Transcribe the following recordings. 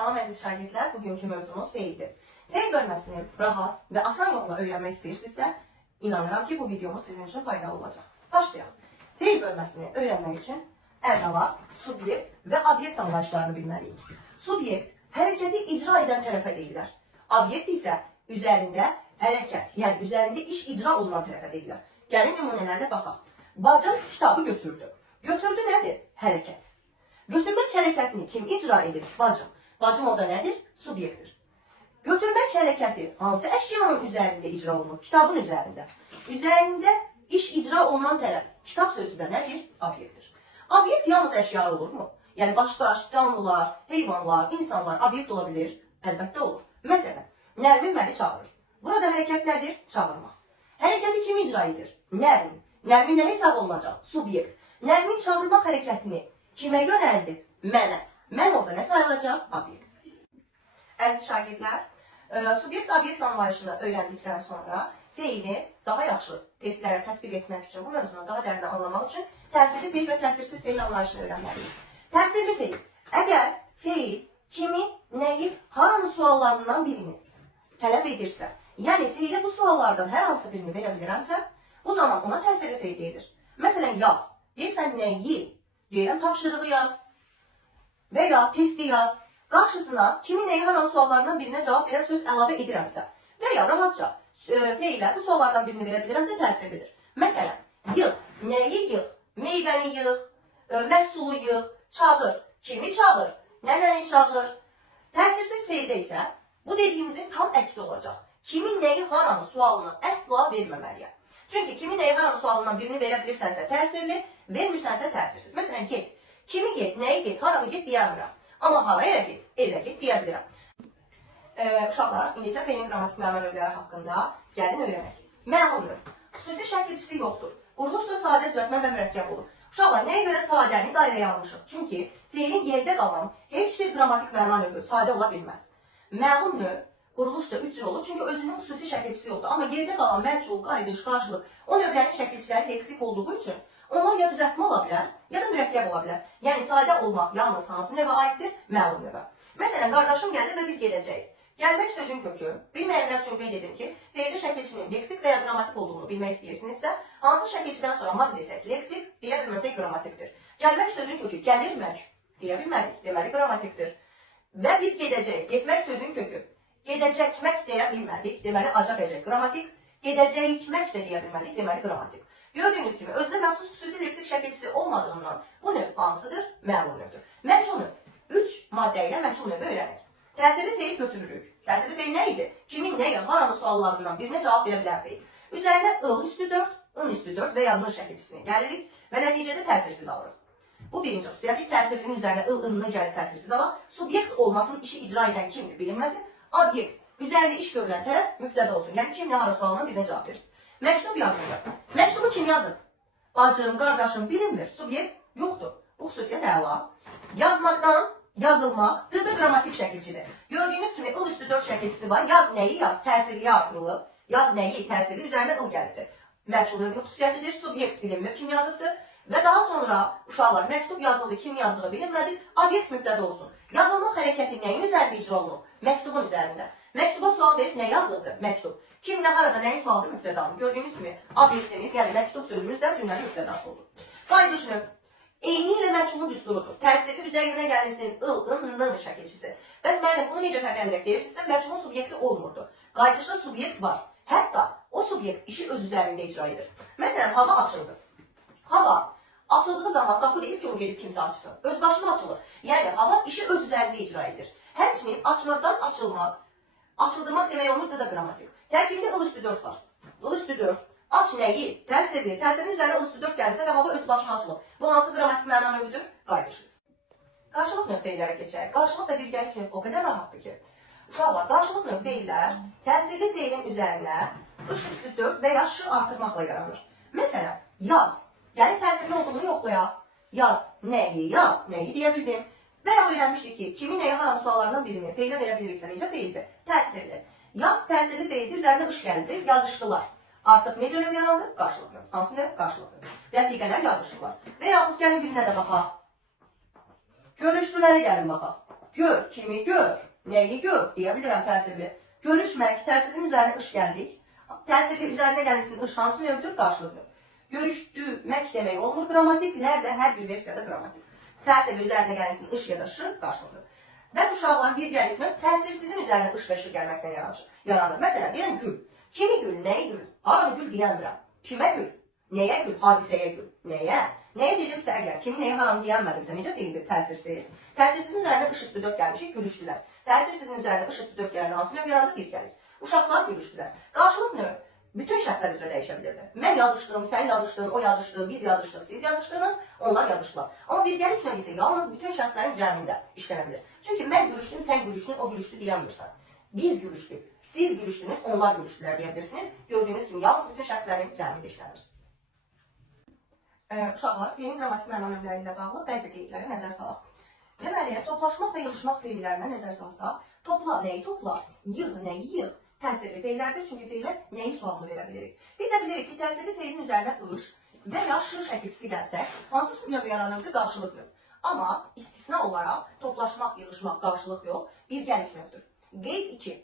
Salam əziz şagirdlər, bugünkü mövzumuz feildir. Feil bölməsini rahat və asan yolla öyrənmək istəyirsinizsə, inanıram ki, bu videomuz sizin üçün faydalı olacaq. Başlayalım. Feil bölməsini öyrənmək üçün əvvəla subyekt və obyekt anlayışlarını bilməliyik. Subyekt hərəkəti icra edən tərəfə deyirlər. Obyekt isə üzərində hərəkət, yəni üzərində iş icra olunan tərəfə deyirlər. Gəlin nümunələrlə baxaq. Bacım kitabı götürdü. Götürdü nədir? Hərəkət. Götürmək hərəkətini kim icra edir? Bacım. Bacım orada nədir? Subyektdir. Götürmək hərəkəti hansı əşyanın üzərində icra olunur? Kitabın üzərində. Üzərində iş icra olunan tərəf. Kitab sözü də nədir? Obyektdir. Obyekt yalnız əşya olurmu? Yəni başqa canlılar, heyvanlar, insanlar obyekt ola bilir? Əlbəttə olur. Məsələn, Nərmin məni çağırır. Burada hərəkət nədir? Çağırmaq. Hərəkəti kim icra edir? Nərmin. Nərmin nə hesab olunacaq? Subyekt. Nərmin çağırmaq hərəkətini kimə yönəldi? Mənə. Mən orada nə sayılacaq? Obyekt. Əziz şagirdlər, subyekt-obyekt anlayışını öyrəndikdən sonra feili daha yaxşı testlərə tətbiq etmək üçün, bu mövzunu daha dərin anlamaq üçün təsirli feil və təsirsiz feil anlayışını öyrənməliyik. Təsirli feil. Əgər feil kimi, nəyi, haranı suallarından birini tələb edirsə, yəni feili bu suallardan hər hansı birini verə bilirəmsə, o zaman ona təsirli feil deyilir. Məsələn, yaz. Deyirsən nəyi? Deyirəm tapşırığı yaz. Və ya testi yaz. Qarşısına kimin nəyi haranı suallarından birinə cavab verən söz əlavə edirəmsə və ya rahatca feillər bu suallardan birini verə bilirəmsə təsirlidir. Məsələn, yığ. Nəyi yığ? Meyvəni yığ, məhsulu yığ, çağır. Kimi çağır? Nənəni çağır. Təsirsiz feildə isə bu dediyimizin tam əksi olacaq. Kimin nəyi haranı sualını əsla verməməliyəm. Çünki kimin nəyi haranı sualından birini verə bilirsənsə təsirli, vermirsənsə təsirsiz. Məsələn, get. Kimi get, nəyi get, haranı get deyəmirəm. Amma haraya get, evə get deyə bilirəm. Uşaqlar, indi isə feilin qrammatik məna növləri haqqında gəlin öyrənək. Məlum növ. Xüsusi şəkilçisi yoxdur. Quruluşca sadə, düzəltmə və mürəkkəb olur. Uşaqlar, nəyə görə sadəni dairəyə almışıq? Çünki feilin yerdə qalan heç bir qrammatik məna növü sadə ola bilməz. Məlum növ quruluşca 3 cür olur, çünki özünün xüsusi şəkilçisi yoxdur. Amma yerdə qalan məcul, qayıdış, qarşılıq, o növlərin şəkilçiləri leksik olduğu üçün onlar ya düzəltmə ola bilər, ya da mürəkkəb ola bilər. Yəni, sadə olmaq yalnız hansı növə aiddir? Məlum növə. Məsələn, qardaşım gəlir və biz gedəcəyik. Gəlmək sözün kökü. Bilməyənlər üçün qeyd edim ki, feildə şəkilçinin leksik və ya qrammatik olduğunu bilmək istəyirsinizsə, hansı şəkilçidən sonra maq desək leksik, deyə bilməsək qrammatikdir. Gəlmək sözün kökü gəlirmək, deyə bilmədik, deməli qrammatikdir. Və biz gedəcəyik, getmək sözün kökü. Gedəcəkmək deyə bilmədik, deməli acaq-əcək qrammatik. Gedəcəyikmək də deyə bilmədik, deməli qrammatik. Gördüyünüz kimi, özünə məxsus xüsusi leksik şəkilçisi olmadığından bu növ hansıdır? Məlum növdür. Məchul növ. 3 maddə ilə məchul növü öyrənək. Təsirli feil götürürük. Təsirli feil nə idi? Kimin, nəyə, haranı suallarından birinə cavab verə bilər feil. Üzərinə ıl üstü 4, ın üstü 4 və ya ın şəkilçisini gəlirik və nəticədə təsirsiz alırıq. Bu birinci xüsusiyyəti təsirlinin üzərinə ıl-ını gəlib təsirsiz alaq. Subyekt olmasının işi icra edən kimdir bilinməsin. Obyekt. Üzərində iş görülən tərəf mübtəda olsun. Yəni kim nə hara sualına birinə cavab versin. Məktub yazılır. Məktubu kim yazır? Bacım, qardaşım bilinmir. Subyekt yoxdur. Bu xüsusiyyət əla. Yazmaqdan yazılmaq dı qrammatik şəkilçidir. Gördüyünüz kimi ıl üstü 4 şəkilçisi var. Yaz nəyi yaz? Təsirliyə artırılıb. Yaz nəyi? Təsirli üzərindən ıl gəlibdir. Məchul növünün xüsusiyyətidir. Subyekt bilinmir. Kim yazıbdır? Və daha sonra uşaqlar məktub yazıldı, kim yazdığı bilinmədi. Obyekt mübtəda olsun. Yazılmaq hərəkəti nəyin üzərində icra olunur? Məktubun üzərində. Məktuba sual verib nə yazıldı? Məktub. Kim nə harada nəyi sualdı? Mübtədanı. Gördüyünüz kimi obyektimiz, yəni məktub sözümüz də cümlənin mübtədası oldu. Qayıdış növ. Eyni ilə məchulun düsturudur. Təsirli üzərinə gəlinsin ıl, ın şəkilçisi. Bəs müəllim, bunu necə fərqləndirək deyirsinizsə, məchulun subyekti olmurdu. Qayıdışda subyekt var. Hətta o subyekt işi öz üzərində icra edir. Məsələn, hava açıldı. Hava açıldığı zaman qapı deyil ki, onu gedib kimsə açsın. Öz başına açılır. Yəni, hava işi öz üzərində icra edir. Həmçinin açmaqdan açılmaq, açıldırmaq demək olmur da qrammatik. Tərkibində ıl üstü 4 var. Il üstü 4. Aç nəyi? Təsirli. Təsirin üzərinə ıl üstü 4 gəlirsə və hava öz başına açılır. Bu hansı qrammatik məna növüdür? Qayıdış növ. Qarşılıq növ feillərə keçək. Qarşılıq və birgəlik növ o qədər rahatdır ki. Uşaqlar, qarşılıq növ feillər təsirli feilin üzərinə ış üstü 4 və ya şı artırmaqla yaranır. Məsələn, yaz. Yəni təsirli olduğunu yoxlayaq. Yaz nəyi? Yaz nəyi deyə bildim. Və ya öyrənmişdik ki, kimin nəyə haranı suallarından birini feilə verə biliriksə, necə feildir? Təsirli. Yaz təsirli feildir, üzərinə ış gəldi, yazışdılar. Artıq necə növ yarandı? Qarşılıq növ. Hansı növ? Qarşılıq növ. Rəfiqələr yazışdılar. Və yaxud gəlin birinə də baxaq. Görüşdülərə gəlin baxaq. gör, kimi gör, neyi gör diyebilirim təsirli. Görüşmek, təsirin üzerine ış geldik. Təsirli üzerine gelsin ış hansı növdür? Qarşılıqdır. Görüşdümək demək olmur qrammatik, nerede her bir versiyada qrammatik. Təsirli üzerine gelsin ış ya da şı qarşılıqdır. Bəzi uşaqlar birgəlik növ təsirsizin üzerine ış və şı gəlməkdən yaranır. Mesela deyirəm gül. Kimi gül, neyi gül? Haram gül deyəmirəm. Kimə gül? Neye gül? Hadiseye gül. Neye? Neye dedimse eğer, kimi neye haram diyemedimse necə deyildir təsirsiz? Təsirsizin üzerine ış üstü 4 gelmişik, gülüşdülər. Təsirsizin üzerine ış üstü 4 gelen hansı növ yarandı? Bir gəlik. Uşaqlar gülüşdülər. Qarşılıq növ bütün şəxslər üzrə dəyişebilirdi. Mən yazışdım, sen yazışdın, o yazışdı, biz yazışdıq, siz yazışdınız, onlar yazışdılar. Ama birgəlik növ ise yalnız bütün şəxslərin cəmində işlənəbilir. Çünki mən gülüşdüm, sen gülüşdün, o gülüşdü deyəmirsən. Biz gülüşdük, siz gülüşdünüz, onlar gülüşdülər deyebilirsiniz. Gördüğünüz gibi yalnız bütün şəxslərin cəmində işlənir. Uşaqlar, feilin qrammatik məna növləri ilə bağlı bəzi qeydlərə nəzər salaq. Deməli, toplaşmaq və yığışmaq feillərinə nəzər salsaq, topla nəyi topla, yığ nəyi yığ, təsirli feillərdir, çünki feillər nəyi sualını verə bilirik. Biz də bilirik ki, təsirli feilin üzərinə ış və ya şı şəkilçisi gəlsə, hansı növ yaranırdı? Qarşılıq növ. Amma istisna olaraq toplaşmaq, yığışmaq, qarşılıq yox, birgəlik növdür. Qeyd 2.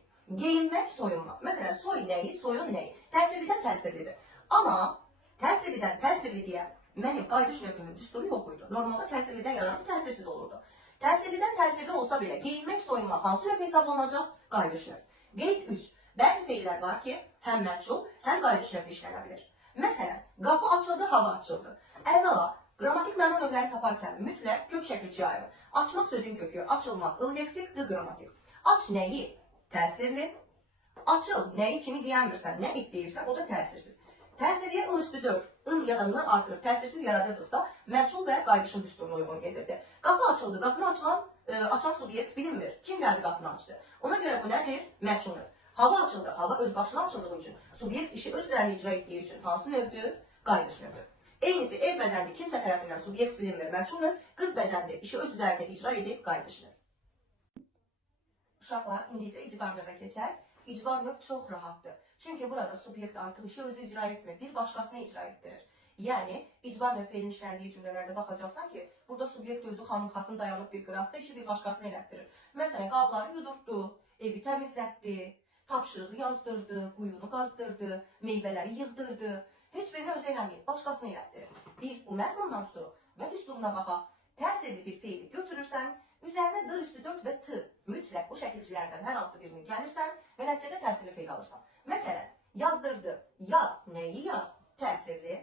Geyinmək, soyunmaq. Məsələn, soy nəyi, soyun nəyi? Təsirlidən təsirlidir. Amma təsirlidən təsirli deyən mənim qayıdış növümün düsturu yox idi. Normalda təsirlidən yaranır, təsirsiz olurdu. Təsirlidən təsirli olsa belə geyinmək, soyunmaq hansı növ hesablanacaq? Qayıdış növ. Qeyd 3. Bəzi feillər var ki, həm məchul, həm qayıdış növ işlənə bilir. Məsələn, qapı açıldı, hava açıldı. Əvvəla, qrammatik məna növləri taparkən mütləq kök şəkilçi ayrı. Açmaq sözün kökü, açılmaq, ıl-leksik, qrammatik. Aç nəyi? Təsirli. Açıl nəyi kimi deyəmirsən, nə et deyirsən, o da təsirsiz. Təsirliyə ıl üstü 4, ın ya da nı artırıb təsirsiz yaradırdıqsa, məchul və qayıdışın düsturuna uyğun gedirdi. Qapı açıldı, qapını açan subyekt bilinmir. Kim gəldi qapını açdı? Ona görə bu nədir? Məchul növ. Hava açıldı, hava öz başına açıldığı üçün, subyekt işi öz üzərində icra etdiyi üçün hansı növdür? Qayıdış növdür. Eynisi ev bəzəndi, kimsə tərəfindən subyekt bilinmir, məchul növ, qız bəzəndi, işi öz üzərində icra edib qayıdış növ. Uşaqlar, indi isə icbar növə keçək. İcbar növ çox rahatdır. Çünki burada subyekt artıq işi özü icra etmir, bir başqasına icra etdirir. Yəni, icbar növ feilin işləndiyi cümlələrdə baxacaqsan ki, burada subyekt özü xanım xatın dayanıb bir qıraqda işi bir başqasına elətdirir. Məsələn, qabları yudurtdu, evi təmizlətdi, tapşırığı yazdırdı, quyunu qazdırdı, meyvələri yığdırdı. Heç birini özü eləməyib, başqasına elətdirir. Bir, bu məzmundan tutur və düsturuna baxaq. Təsirli bir feili götürürsən, üzərinə d üstü 4 və t mütləq bu şəkilçilərdən hər hansı birini gəlirsən və nəticədə təsirli feil alırsan. Məsələn, yazdırdı, yaz, nəyi yaz? Təsirli.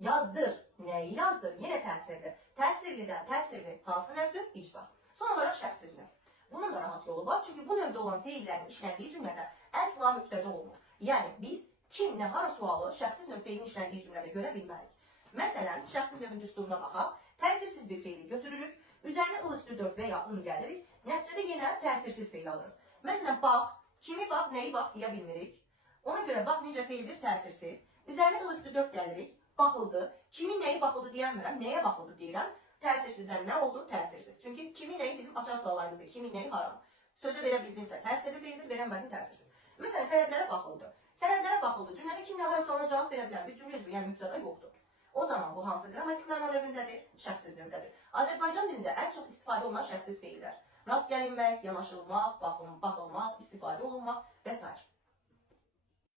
Yazdır, nəyi yazdır? Yenə təsirli. Təsirlidən təsirli hansı növdür? İcbar. Son olaraq şəxssiz növ. Bunun da rahat yolu var, çünki bu növdə olan feillərin işləndiyi cümlədə əsla mübtədə olmur. Yəni, biz kim, nə, hara sualı şəxssiz növ feilin işləndiyi cümlədə görə bilmərik. Məsələn, şəxssiz növün düsturuna baxaq, təsirsiz bir feili götürürük, üzərinə ıl üstü 4 və ya ın gəlirik, nəticədə yenə təsirsiz feil alırıq. Məsələn, bax, kimi bax, nəyi bax deyə bilmirik. Ona görə bax necə feildir? Təsirsiz. Üzərinə ıl üstü 4 gəlirik, baxıldı. Kimi nəyi baxıldı deyəmirəm, nəyə baxıldı deyirəm. Təsirsizdən nə oldu? Təsirsiz. Çünki kimi nəyi bizim açar suallarımızdır. Kimi nəyi haram. Sözə verə bildinsə təsirli feildir, verəmədin təsirsiz. Məsələn, sənədlərə baxıldı. Sənədlərə baxıldı. Cümlədə kim nə hara sualına cavab verə bilər? Bir cümlə üzvü, yəni mübtəda yoxdur. O zaman bu hansı qrammatik məna növündədir? Şəxssiz növdədir. Azərbaycan dilində ən çox istifadə olunan şəxssiz feillər. Rast gəlinmək, yanaşılmaq, baxılmaq, istifadə olunmaq və s.